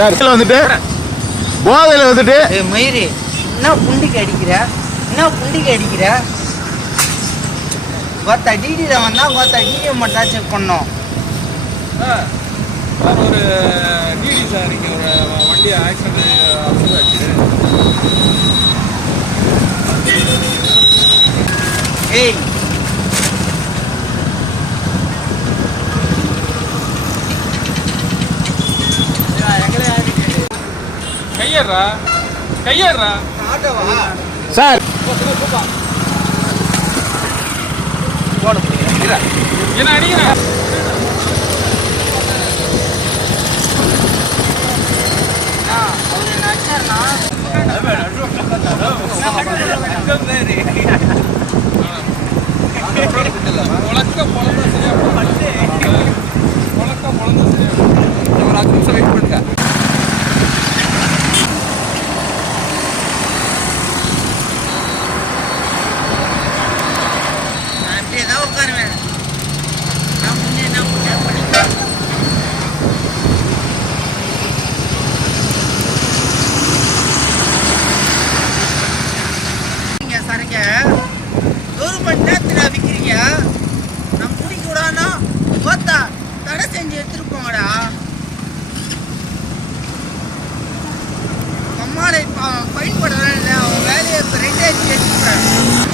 Sir. இதுல வந்துட்டு போதையில் வந்துட்டு. மயிறு என்ன புண்டிக்கு அடிக்கிற? என்ன புண்டிக்கு அடிக்கிற? கோத்தா டிடியில் வந்தா கோத்தா டிடியை மட்டும் செக் பண்ணோம். ஒரு டிடி சார் இங்கே ஒரு வண்டி ஆக்சிடென்ட் ஆச்சு ஏய் கையேறா கையேறா சார். என்ன அடிக்கிறேன் உலக்க பொழந்த சரியா உலக்க பொழந்த சரியா ஒரு அஞ்சு நிமிஷம் வெயிட் பண்ணுங்க நான் அப்படியே தான் உட்காருவேன் நான் முன்னே என்ன முன்னே பண்ணிக்கிறேன் நீங்க சரிங்க ஒரு மணி நேரத்துல நான் குடிக்க விடானா பார்த்தா தடை செஞ்சு எடுத்துட்டு போங்கடா அம்மாவை பயன்படுறேன் இல்லை அவன் வேலையை இப்போ ரெண்டே எடுத்துக்கிறேன்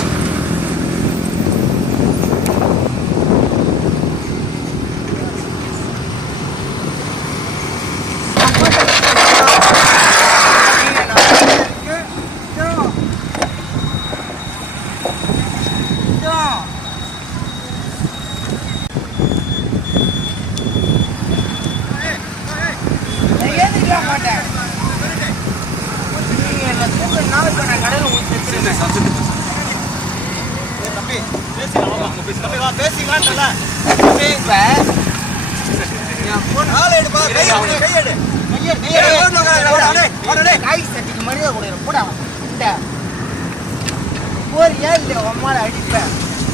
போறியா இல்லையா உம்மால அடிப்பேன்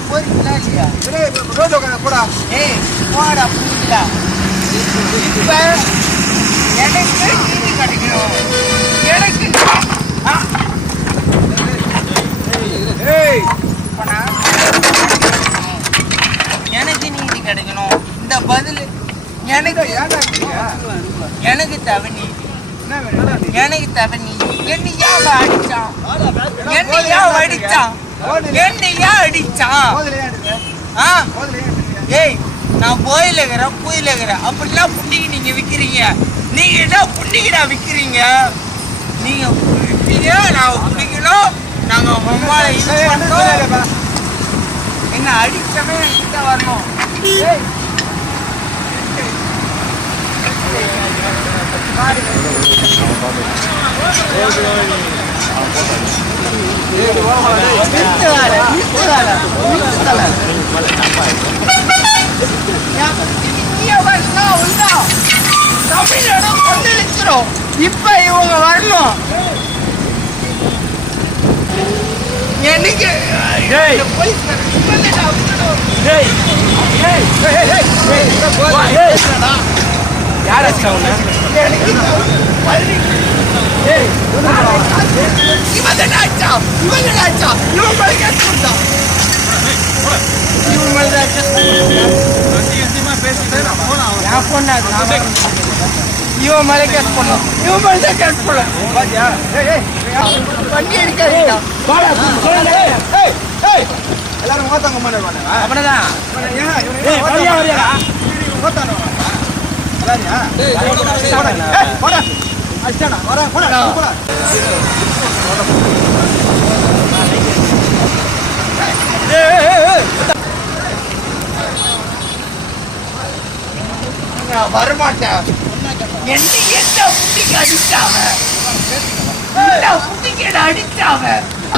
போறீங்களா இல்லையா ஏய் போடா புரியல இப்ப எனக்கு நீதி கிடைக்கணும் எனக்கு ஆ. இப்ப நான் எனக்கு நீதி கிடைக்கணும் இந்த பதில் எனக்கு எனக்கு தவணி. எனக்கு தவணி. என்னையா அடிச்சான்? என்னையா அடிச்சான்? என்னையா அடிச்சான்? ஆ? ஏய் நான் போயில இருக்கிறேன் புயல இருக்கிறேன். அப்படிலாம் புண்ணிக்கு நீங்க விக்கிறீங்க. நீங்க என்ன புண்டிக்கிடா விக்கிறீங்க? நீங்க விற்பீங்க நான் குடிக்கணும் நாங்க அம்மாவை இது என்ன அடிச்சவே என்கிட்ட வரணும். ஏய். நிறுத்து வேலை, நிறுத்து வேலை, நிறுத்து வேலை. தமிழகம் கொந்தளிச்சிரும் இப்ப இவங்க வரணும் எனக்கு இந்த போலீஸ்காரன் இவங்கள்ட்ட இவன் தானே மேல கேஸ் பண்ணலாம் இவன் மேல தான் கேஸ் பண்ணலாம் அசிங்கமா வண்டி எடுக்காதீங்க எல்லாரும் ஓத்தாங்க மாட்டேன் ஏன் நான் வரமாட்டேன். என்ன என்ன புட்டிக்கு அடிச்சாவ என்ன புட்டிக்கு அடிச்சாவ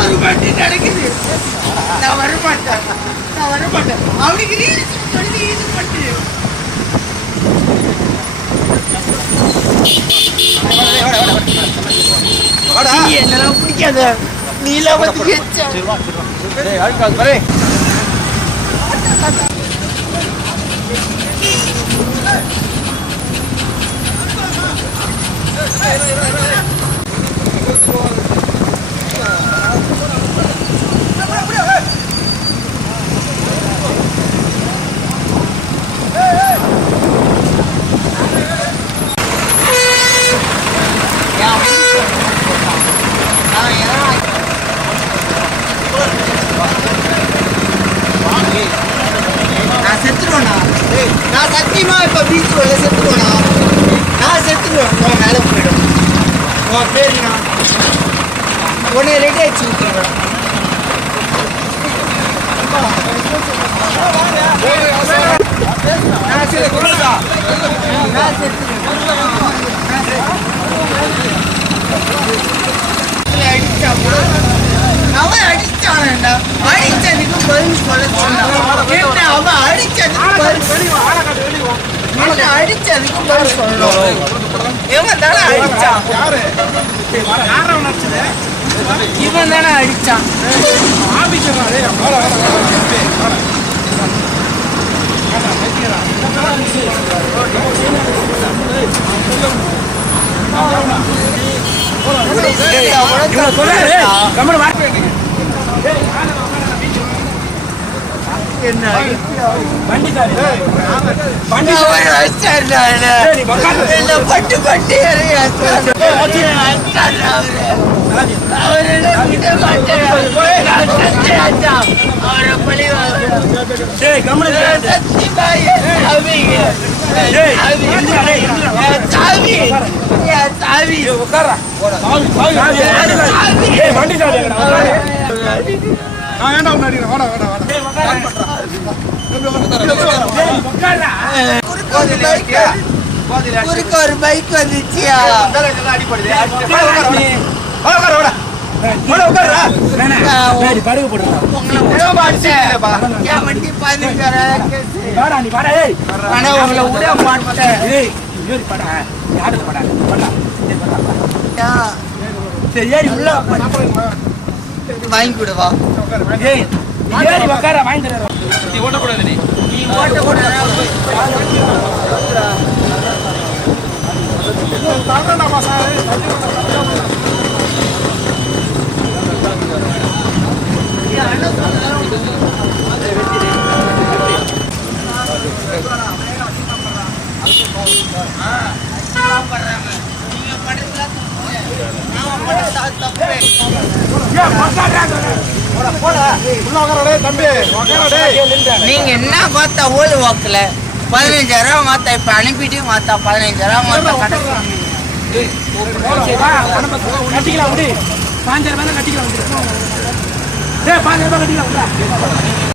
அது மட்டும் நடக்குது? நான் வரமாட்டேன். நான் வரமாட்டேன். அவனுக்கு ரீல்ஸ் சொல்லி இது பண்ணு நீ என்னெல்லாம் பிடிக்காத? நீ எல்லாம் வந்து எச்சா நான் இப்ப பீச் வரல நான் செத்துருவேன். உன் மேலே போயிடும் உன் பேருண்ணா உடனே ரெடி ஆச்சு விட்டுருவேன் நான் செத்துருவேன் நான் செத்துருவேன். அடிச்சா கூட அவன் அடிச்சதுக்கு பதில் சொல்ல சொன்னான் அவன் அடிச்சதுக்கு பதில் அடிச்சதுக்கு பதில் சொல்லணும் இவன் தானே அடிச்சான். இவன் தானே அடிச்சான். ஆபீசரா டேய் வாடா வாடா வாடா என்ன அவன் அடிச்சான்டா என்ன பட்டு பட்டு என்ன கிட்ட பட்டு நான் வாங்க ஏன்டா உன்னை அடிக்கிறேன் வாடா வாடா வாடா. குறுக்க ஒரு பைக் வந்துச்சியா? வண்டி ஆனா உங்களை விட மாட்டேன் சரி உள்ள வாங்கி கொடுவா நீ ஓட்டக்கூடாது நீ நீ நீங்க என்ன பார்த்தா ஓடு வாக்கல? பதினஞ்சாயிரம் மாத்தா இப்ப அனுப்பிட்டு மாத்தா பதினஞ்சாயிரம் மாத்தா கட்டிக்கலாம் விடு பாஞ்சாயிரம் கட்டிக்கலாம் விடு பாஞ்சாயிரம் கட்டிக்கலாம்